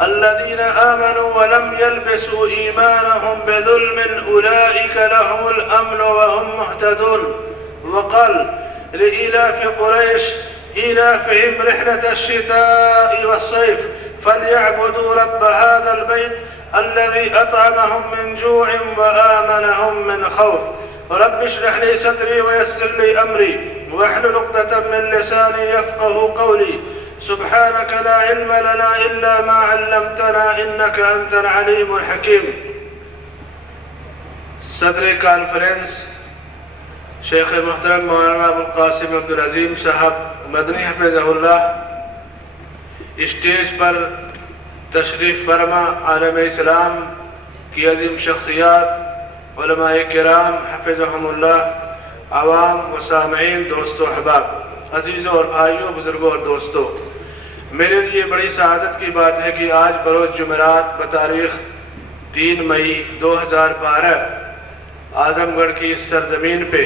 الذين آمنوا ولم يلبسوا إيمانهم بظلم أولئك لهم الأمن وهم مهتدون. وقال لإيلاف قريش إيلافهم رحلة الشتاء والصيف فليعبدوا رب هذا البيت الذي أطعمهم من جوع وآمنهم من خوف. رب اشرح لي صدري ويسر لي أمري واحلل عقدة من لساني يفقه قولي. سبحانك لا علم لنا إلا ما علمتنا إنك أنت العليم الحكيم. صدر کانفرنس شیخ محترم مولانا ابوالقاسم عبدالعظیم صاحب مدنی حفظہ اللہ، اسٹیج پر تشریف فرما عالم اسلام کی عظیم شخصیات، علماء کرام حفظہم اللہ، عوام و سامعین، دوستو احباب، عزیزوں اور بھائیوں، بزرگوں اور دوستوں، میرے لیے بڑی سعادت کی بات ہے کہ آج بروز جمعرات بتاریخ 3 مئی 2012 اعظم گڑھ کی اس سرزمین پہ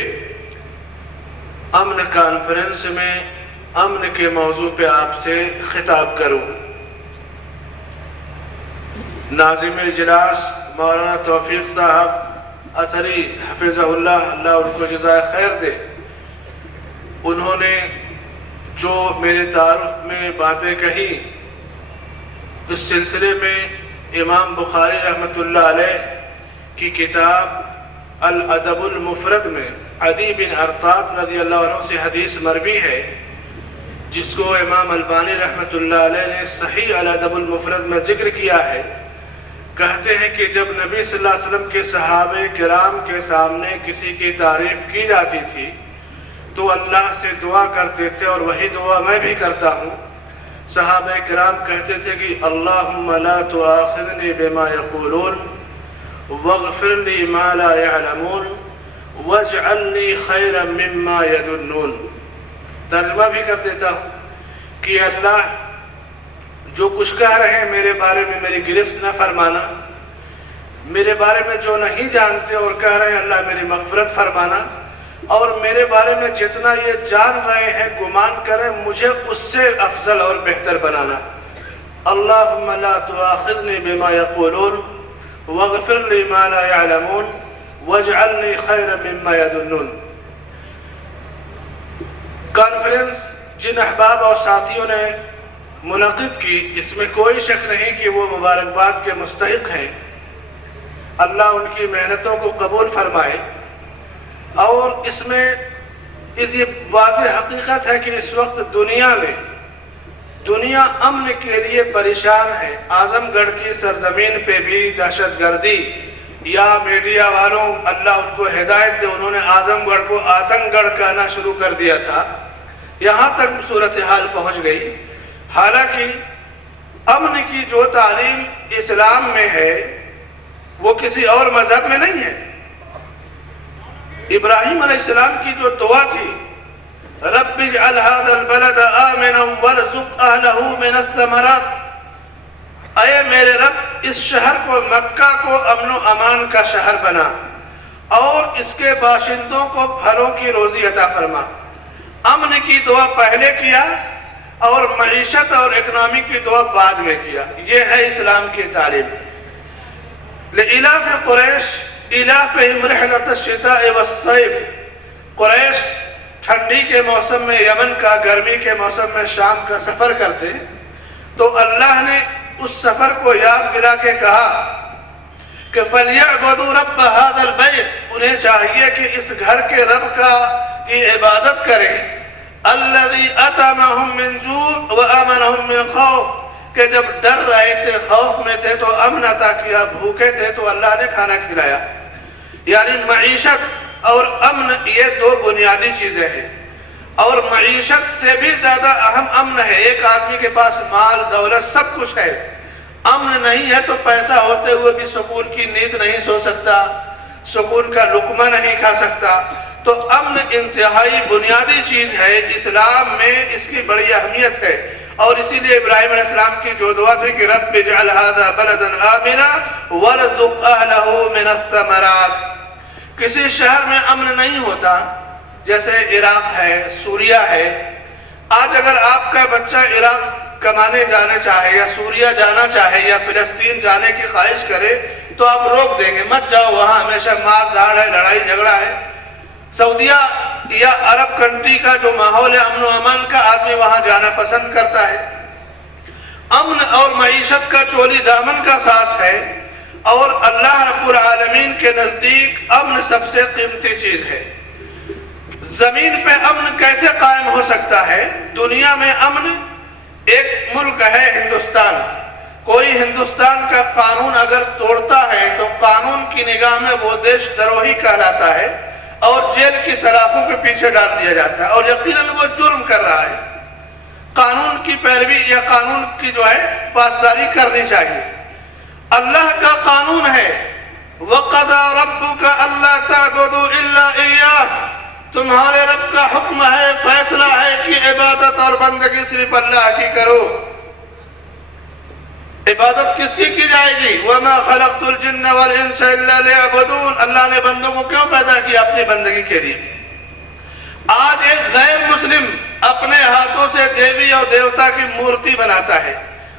امن کانفرنس میں امن کے موضوع پہ آپ سے خطاب کروں۔ ناظم اجلاس مولانا توفیق صاحب اثری حفظہ اللہ، اللہ ان کو جزائے خیر دے، انہوں نے جو میرے تعارف میں باتیں کہی، اس سلسلے میں امام بخاری رحمۃ اللہ علیہ کی کتاب الادب المفرد میں عدی بن ارطاط رضی اللہ عنہ سے حدیث مروی ہے، جس کو امام البانی رحمۃ اللہ علیہ نے صحیح الادب المفرد میں ذکر کیا ہے۔ کہتے ہیں کہ جب نبی صلی اللہ علیہ وسلم کے صحابہ کرام کے سامنے کسی کی تعریف کی جاتی تھی تو اللہ سے دعا کرتے تھے، اور وہی دعا میں بھی کرتا ہوں۔ صحابہ کرام کہتے تھے کہ اللہم لا تؤاخذنی بما یقولون واغفر لی ما لا یعلمون واجعلنی خیرا مما یظنون۔ ترجمہ بھی کر دیتا ہوں کہ اللہ جو کچھ کہہ رہے ہیں میرے بارے میں میری گرفت نہ فرمانا، میرے بارے میں جو نہیں جانتے اور کہہ رہے ہیں اللہ میری مغفرت فرمانا، اور میرے بارے میں جتنا یہ جان رہے ہیں گمان کریں مجھے اس سے افضل اور بہتر بنانا۔ اللہم لا تؤاخذنی بما یقولون واغفر لی ما لا یعلمون واجعلنی خیرا مما یظنون۔ کانفرنس جن احباب اور ساتھیوں نے منعقد کی، اس میں کوئی شک نہیں کہ وہ مبارکباد کے مستحق ہیں۔ اللہ ان کی محنتوں کو قبول فرمائے، اور اس میں یہ واضح حقیقت ہے کہ اس وقت دنیا امن کے لیے پریشان ہے۔ اعظم گڑھ کی سرزمین پہ بھی دہشت گردی یا میڈیا والوں اللہ ان کو ہدایت دے، انہوں نے اعظم گڑھ کو آتنک گڑھ کہنا شروع کر دیا تھا، یہاں تک صورتحال پہنچ گئی۔ حالانکہ امن کی جو تعلیم اسلام میں ہے وہ کسی اور مذہب میں نہیں ہے۔ ابراہیم علیہ السلام کی جو دعا تھی، رب اجعل هذا البلد آمنا وارزق اہلہ من الثمرات، اے میرے رب اس شہر کو، مکہ کو امن و امان کا شہر بنا اور اس کے باشندوں کو پھلوں کی روزی عطا فرما۔ امن کی دعا پہلے کیا اور معیشت اور اکنامی کی دعا بعد میں کیا۔ یہ ہے اسلام کی تعلیم۔ لإلاف قریش إلافهم رحلة الشتاء والصيف، قریش ٹھنڈی کے موسم میں یمن کا، گرمی کے موسم میں شام کا سفر کرتے، تو اللہ نے اس سفر کو یاد دلا کے کہا کہ فَلْيَعْبُدُوا رَبَّ هَذَا الْبَيْتِ، انہیں چاہیے کہ اس گھر کے رب کی عبادت کریں، الَّذِي أَطْعَمَهُم مِّن جُوعٍ وَآمَنَهُم مِّن خَوْفٍ، کہ جب ڈر رہے تھے، خوف میں تھے تو امن عطا کیا، بھوکے تھے تو اللہ نے کھانا کھلایا۔ یعنی معیشت اور امن یہ دو بنیادی چیزیں ہیں، اور معیشت سے بھی زیادہ اہم امن ہے۔ ایک آدمی کے پاس مال دولت سب کچھ ہے، امن نہیں ہے تو پیسہ ہوتے ہوئے بھی سکون کی نیند نہیں سو سکتا، سکون کا لقمہ نہیں کھا سکتا۔ تو امن انتہائی بنیادی چیز ہے، اسلام میں اس کی بڑی اہمیت ہے، اور اسی لیے ابراہیم علیہ السلام کی جو دعا تھی کہ رب اجعل هذا بلدا آمنا وارزق اہلہ من الثمرات۔ کسی شہر میں امن نہیں ہوتا، جیسے عراق ہے، سوریہ ہے۔ آج اگر آپ کا بچہ عراق کمانے جانے چاہے یا سوریہ جانا چاہے یا فلسطین جانے کی خواہش کرے تو آپ روک دیں گے، مت جاؤ، وہاں ہمیشہ مار دھاڑ ہے، لڑائی جھگڑا ہے۔ سعودیہ یا عرب کنٹری کا جو ماحول ہے امن و امان کا، آدمی وہاں جانا پسند کرتا ہے۔ امن اور معیشت کا چولی دامن کا ساتھ ہے، اور اللہ رب العالمین کے نزدیک امن سب سے قیمتی چیز ہے۔ زمین پہ امن کیسے قائم ہو سکتا ہے؟ دنیا میں امن، ایک ملک ہے ہندوستان، کوئی ہندوستان کا قانون اگر توڑتا ہے تو قانون کی نگاہ میں وہ دیش دروہی کہلاتا ہے اور جیل کی سلاخوں کے پیچھے ڈال دیا جاتا ہے، اور یقیناً وہ جرم کر رہا ہے۔ قانون کی پیروی یا قانون کی جو ہے پاسداری کرنی چاہیے۔ اللہ کا قانون ہے وَقَضَى رَبُّكَ أَلَّا تَعْبُدُوا إِلَّا إِيَّاهُ، تمہارے رب کا حکم ہے، فیصلہ ہے کہ عبادت اور بندگی صرف اللہ کی کرو۔ عبادت کس کی جائے گی؟ وَمَا خَلَقْتُ الْجِنَّ وَالْإِنسَ إِلَّا لِيَعْبُدُونَ، اللہ نے بندوں کو کیوں پیدا کیا؟ اپنی بندگی کے لیے۔ آج ایک غیر مسلم اپنے ہاتھوں سے دیوی اور دیوتا کی مورتی بناتا ہے،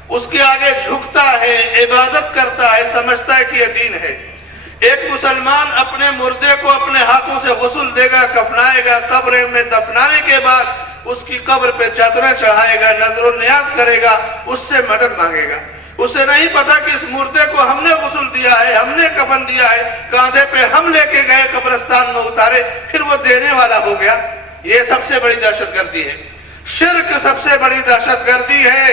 اس کے آگے جھکتا ہے، عبادت کرتا ہے، سمجھتا ہے کہ یہ دین ہے۔ ایک مسلمان اپنے مردے کو اپنے ہاتھوں سے غسل دے گا، کفنائے گا، قبر میں دفنانے کے بعد اس کی قبر پہ چادریں چڑھائے گا، نظر و نیاز کرے گا، اس سے مدد مانگے گا۔ اسے نہیں پتا کہ اس مردے کو ہم نے غسل دیا ہے، ہم نے کفن دیا ہے، کاندھے پہ ہم لے کے گئے، قبرستان میں اتارے، پھر وہ دینے والا ہو گیا۔ یہ سب سے بڑی دہشت گردی ہے۔ شرک سب سے بڑی دہشت گردی ہے،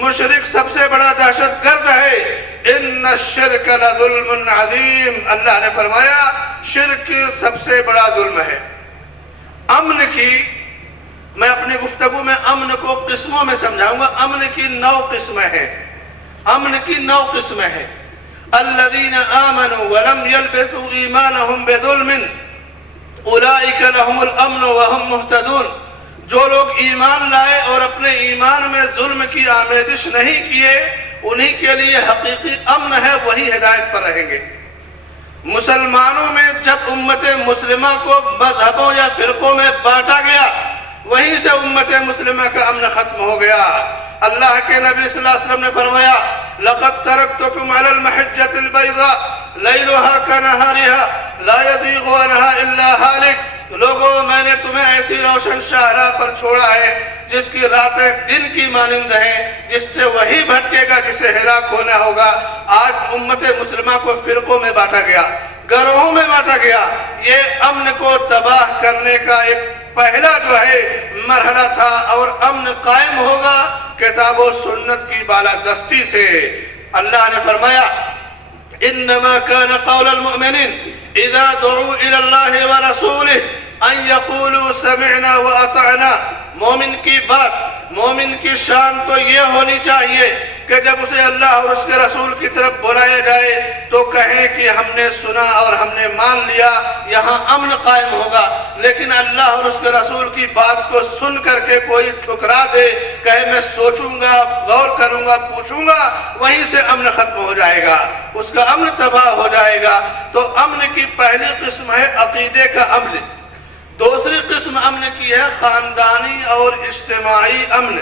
مشرک سب سے بڑا دہشت گرد ہے۔ ان الشرک لظلم عظیم، اللہ نے فرمایا شرک سب سے بڑا ظلم ہے۔ امن کی، میں اپنی گفتگو میں امن کو قسموں میں سمجھاؤں گا۔ امن کی 9 قسمیں ہیں، امن کی 9 قسمیں ہیں۔ الذین آمنوا ولم یلبسوا ایمانہم بظلم اولئک لہم الامن وہم مہتدون، جو لوگ ایمان لائے اور اپنے ایمان میں ظلم کی آمیزش نہیں کیے، انہی کے لیے حقیقی امن ہے، وہی ہدایت پر رہیں گے۔ مسلمانوں میں جب امت مسلمہ کو مذہبوں یا فرقوں میں بانٹا گیا، وہیں سے امت مسلمہ کا امن ختم ہو گیا۔ اللہ کے نبی صلی اللہ علیہ وسلم نے فرمایا لَقَدْ تَرَكْتُكُمْ عَلَى الْمَحِجَّةِ الْبَيْضَاءِ لَيْلُهَا كَنَهَارِهَا لَا يَزِيغُ عَنْهَا إِلَّا هَالِكٌ، لوگوں میں نے تمہیں ایسی روشن شاہراہ پر چھوڑا ہے جس کی راتیں دن کی مانند ہیں، جس سے وہی بھٹکے گا جسے ہلاک ہونا ہوگا۔ آج امت مسلمہ کو فرقوں میں بانٹا گیا، گروہوں میں بانٹا گیا. یہ امن کو تباہ کرنے کا ایک پہلا جو ہے مرحلہ تھا، اور امن قائم ہوگا کتاب و سنت کی بالادستی سے. اللہ نے فرمایا انما كان قول المؤمنين اذا دعوا الى الله ورسوله ان يقولوا سمعنا واطعنا. مومن کی بات، مومن کی شان تو یہ ہونی چاہیے کہ جب اسے اللہ اور اس کے رسول کی طرف بلایا جائے تو کہیں کہ ہم نے سنا اور ہم نے مان لیا، یہاں امن قائم ہوگا. لیکن اللہ اور اس کے رسول کی بات کو سن کر کے کوئی ٹھکرا دے، کہے میں سوچوں گا، غور کروں گا، پوچھوں گا، وہیں سے امن ختم ہو جائے گا، اس کا امن تباہ ہو جائے گا. تو امن کی پہلی قسم ہے عقیدے کا امن. دوسری قسم امن کی ہے خاندانی اور اجتماعی امن.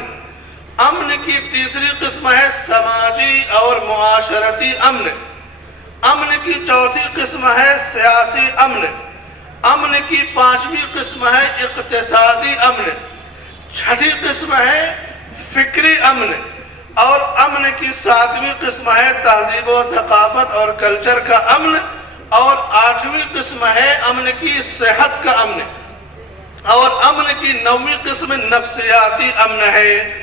امن کی تیسری قسم ہے سماجی اور معاشرتی امن. امن کی چوتھی قسم ہے سیاسی امن. امن کی پانچویں قسم ہے اقتصادی امن. چھٹی قسم ہے فکری امن. اور امن کی ساتویں قسم ہے تہذیب و ثقافت اور کلچر کا امن. اور آٹھویں قسم ہے امن کی صحت کا امن. اور امن کی نویں قسم نفسیاتی امن ہے.